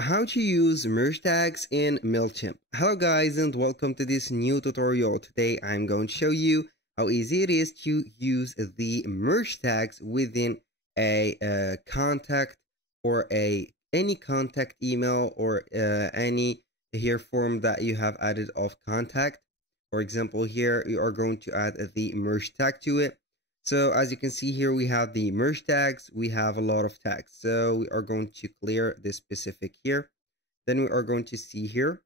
How to use merge tags in Mailchimp. Hello guys and welcome to this new tutorial. Today I'm going to show you how easy it is to use the merge tags within a contact or any contact email or any here form that you have added of contact. For example, here you are going to add the merge tag to it. So as you can see here, we have the merge tags. We have a lot of tags. So we are going to clear this specific here. Then we are going to see here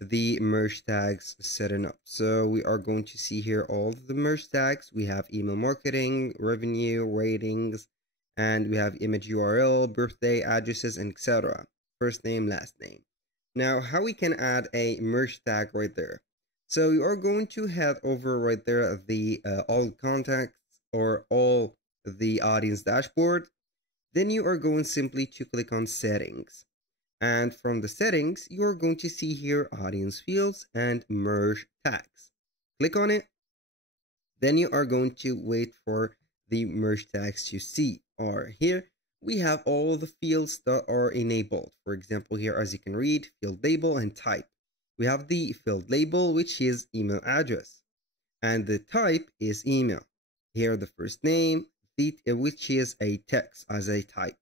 the merge tags setting up. So we are going to see here all the merge tags. We have email marketing, revenue, ratings, and we have image URL, birthday, addresses, and etc. First name, last name. Now, how we can add a merge tag right there. So you are going to head over right there the all contacts or all the audience dashboard. Then you are going simply to click on settings. And from the settings, you are going to see here audience fields and merge tags. Click on it. Then you are going to wait for the merge tags to see. Or here we have all the fields that are enabled. For example, here as you can read, field label and type. We have the field label, which is email address, and the type is email. Here the first name, which is a text as a type.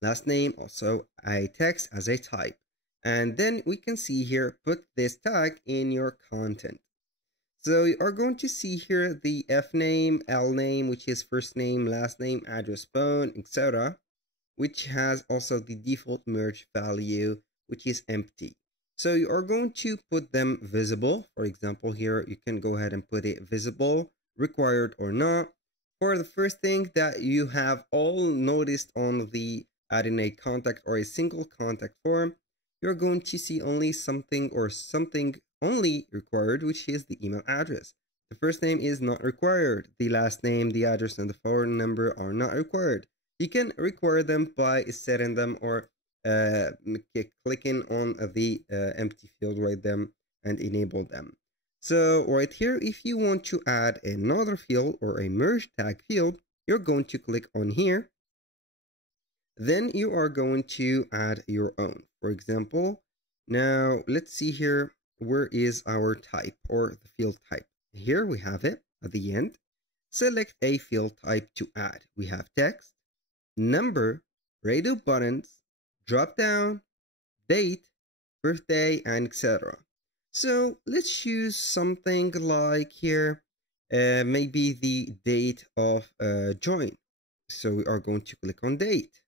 Last name also a text as a type. And then we can see here, put this tag in your content. So you are going to see here the F name, L name, which is first name, last name, address, phone, etc., which has also the default merge value, which is empty. So you are going to put them visible. For example, here you can go ahead and put it visible, required or not. For the first thing that you have all noticed on the adding a contact or a single contact form, you're going to see only something only required, which is the email address. The first name is not required. The last name, the address, and the phone number are not required. You can require them by setting them or clicking on the empty field right there and enable them. So right here, if you want to add another field or a merge tag field, you're going to click on here. Then you are going to add your own. For example, now let's see here, where is our type or the field type? Here we have it at the end. Select a field type to add. We have text, number, radio buttons, drop down, date, birthday, and etc. So let's choose something like here, maybe the date of join. So we are going to click on date.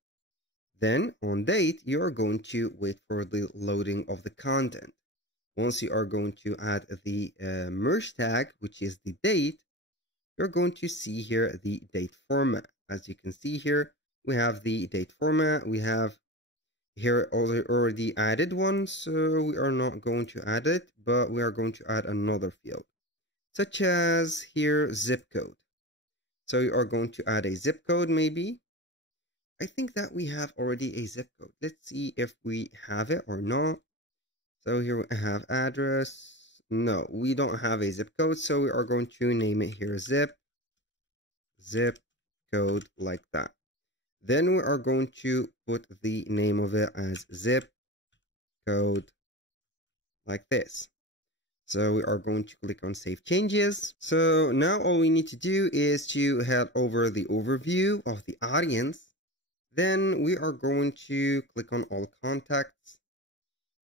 Then on date, you are going to wait for the loading of the content. Once you are going to add the merge tag, which is the date, you're going to see here the date format. As you can see here, we have the date format. We have here already added one, so we are not going to add it, but we are going to add another field, such as here zip code. So you are going to add a zip code maybe. I think that we have already a zip code. Let's see if we have it or not. So here we have address. No, we don't have a zip code, so we are going to name it here zip code like that. Then we are going to put the name of it as zip code like this. So we are going to click on save changes. So now all we need to do is to head over the overview of the audience. Then we are going to click on all contacts.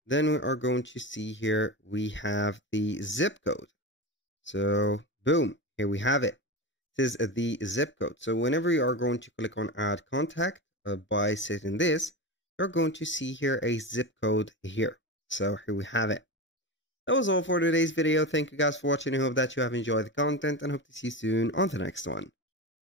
Then we are going to see here we have the zip code. So boom, here we have it. This is the zip code. So whenever you are going to click on add contact by setting this, you're going to see here a zip code here. So here we have it. That was all for today's video. Thank you guys for watching. I hope that you have enjoyed the content and hope to see you soon on the next one.